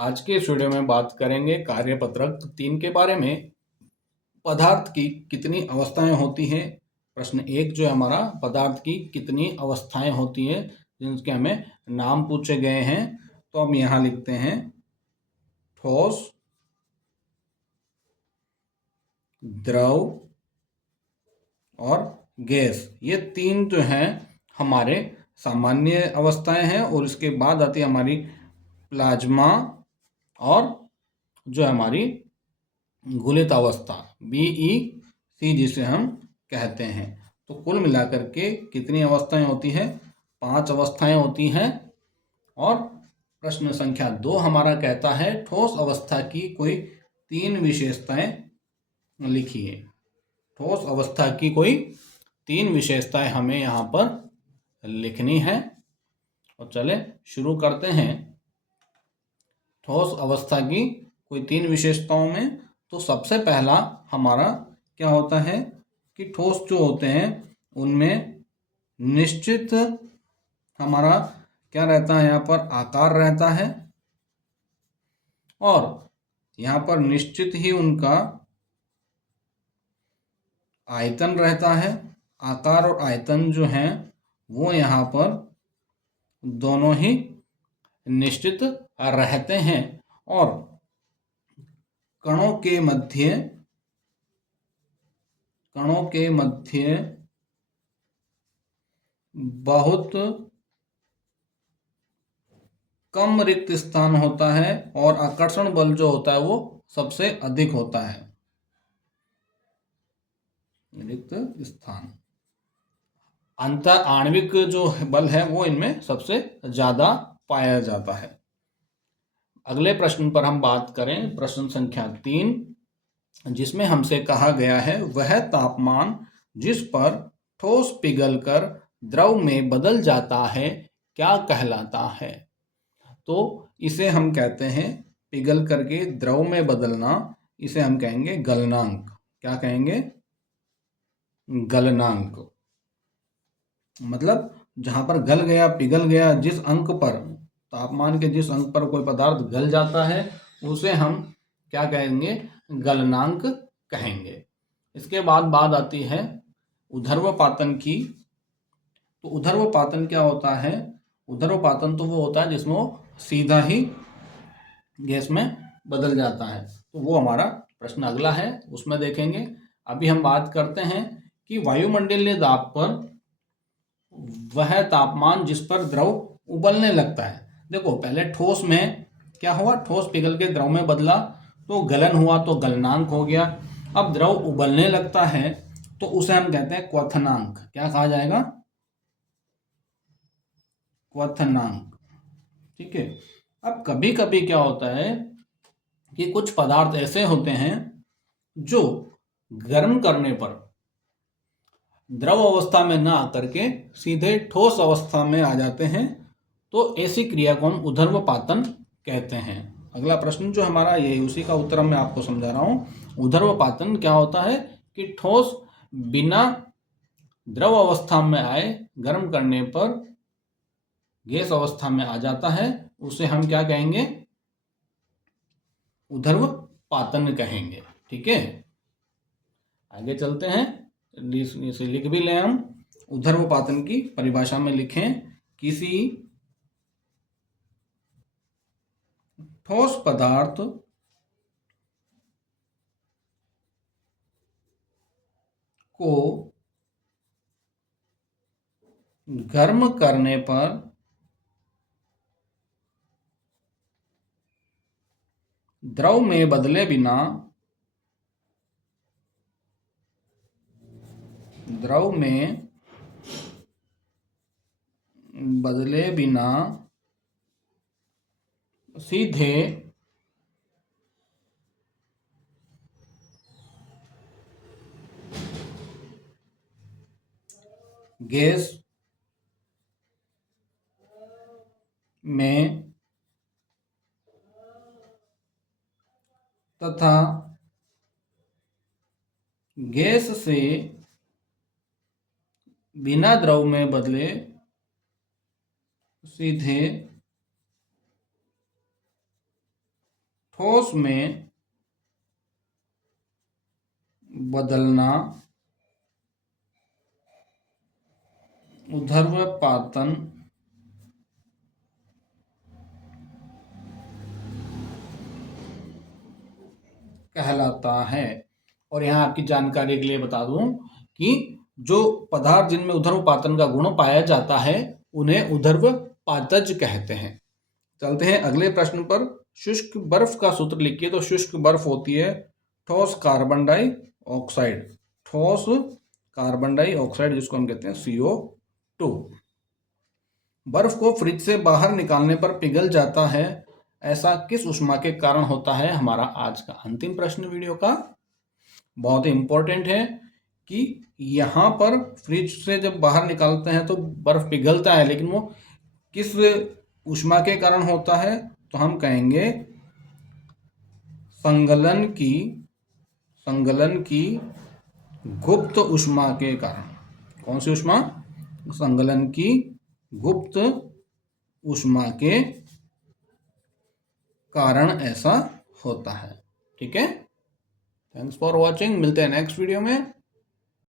आज के इस वीडियो में बात करेंगे कार्यपत्रक 3 के बारे में। पदार्थ की कितनी अवस्थाएं होती हैं। प्रश्न 1 जो है हमारा, पदार्थ की कितनी अवस्थाएं होती हैं जिनके हमें नाम पूछे गए हैं। तो हम यहाँ लिखते हैं ठोस, द्रव और गैस। ये 3 जो हैं हमारे सामान्य अवस्थाएं हैं और इसके बाद आती है हमारी प्लाज्मा और जो है हमारी गुलित अवस्था BEC जिसे हम कहते हैं। तो कुल मिलाकर के कितनी अवस्थाएं होती है? 5 अवस्थाएं होती हैं। और प्रश्न संख्या 2 हमारा कहता है ठोस अवस्था की कोई 3 विशेषताएं लिखिए। ठोस अवस्था की कोई 3 विशेषताएं हमें यहाँ पर लिखनी है। और चले शुरू करते हैं। ठोस अवस्था की कोई 3 विशेषताओं में तो सबसे पहला हमारा क्या होता है कि ठोस जो होते हैं उनमें निश्चित हमारा क्या रहता है, यहाँ पर आकार रहता है और यहाँ पर निश्चित ही उनका आयतन रहता है। आकार और आयतन जो हैं वो यहाँ पर दोनों ही निश्चित रहते हैं। और कणों के मध्य बहुत कम रिक्त स्थान होता है और आकर्षण बल जो होता है वो सबसे अधिक होता है। रिक्त स्थान, अंतर आणविक जो बल है वो इनमें सबसे ज्यादा पाया जाता है। अगले प्रश्न पर हम बात करें, प्रश्न संख्या 3, जिसमें हमसे कहा गया है वह तापमान जिस पर ठोस पिघलकर द्रव में बदल जाता है क्या कहलाता है? तो इसे हम कहते हैं पिघल करके द्रव में बदलना, इसे हम कहेंगे गलनांक। क्या कहेंगे? गलनांक। मतलब जहां पर गल गया, पिघल गया, जिस अंक पर, तापमान के जिस अंक पर कोई पदार्थ गल जाता है उसे हम क्या कहेंगे? गलनांक कहेंगे। इसके बाद बात आती है ऊर्ध्वपातन की। तो ऊर्ध्वपातन क्या होता है? ऊर्ध्वपातन तो वो होता है जिसमें वो सीधा ही गैस में बदल जाता है। तो वो हमारा प्रश्न अगला है, उसमें देखेंगे। अभी हम बात करते हैं कि वायुमंडलीय दाब पर वह तापमान जिस पर द्रव उबलने लगता है। देखो पहले ठोस में क्या हुआ, ठोस पिघल के द्रव में बदला तो गलन हुआ, तो गलनांक हो गया। अब द्रव उबलने लगता है तो उसे हम कहते हैं क्वथनांक। क्या कहा जाएगा? क्वथनांक। ठीक है। अब कभी कभी क्या होता है कि कुछ पदार्थ ऐसे होते हैं जो गर्म करने पर द्रव अवस्था में ना आकर के सीधे ठोस अवस्था में आ जाते हैं, तो ऐसी क्रिया को हम ऊर्ध्वपातन कहते हैं। अगला प्रश्न जो हमारा, ये उसी का उत्तर मैं आपको समझा रहा हूं। ऊर्ध्वपातन क्या होता है कि ठोस बिना द्रव अवस्था में आए गर्म करने पर गैस अवस्था में आ जाता है, उसे हम क्या कहेंगे? ऊर्ध्वपातन कहेंगे। ठीक है, आगे चलते हैं। इसे लिख भी लें हम। ऊर्ध्वपातन की परिभाषा में लिखें, किसी ठोस पदार्थ को गर्म करने पर द्रव में बदले बिना सीधे गैस में तथा गैस से बिना द्रव में बदले सीधे ठोस में बदलना ऊर्ध्वपातन कहलाता है। और यहाँ आपकी जानकारी के लिए बता दूं कि जो पदार्थ जिनमें ऊर्ध्वपातन का गुण पाया जाता है उन्हें ऊर्ध्वपातज कहते हैं। चलते हैं अगले प्रश्न पर। शुष्क बर्फ का सूत्र लिखिए। तो शुष्क बर्फ होती है ठोस कार्बन डाइऑक्साइड, ठोस कार्बन डाइऑक्साइड जिसको हम कहते हैं CO2। बर्फ को फ्रिज से बाहर निकालने पर पिघल जाता है, ऐसा किस ऊष्मा के कारण होता है? हमारा आज का अंतिम प्रश्न वीडियो का, बहुत ही इंपॉर्टेंट है कि यहाँ पर फ्रिज से जब बाहर निकालते हैं तो बर्फ पिघलता है, लेकिन वो किस ऊष्मा के कारण होता है? तो हम कहेंगे संगलन की गुप्त ऊष्मा के कारण। कौन सी ऊष्मा? संगलन की गुप्त ऊष्मा के कारण ऐसा होता है। ठीक है, थैंक्स फॉर वॉचिंग। मिलते हैं नेक्स्ट वीडियो में।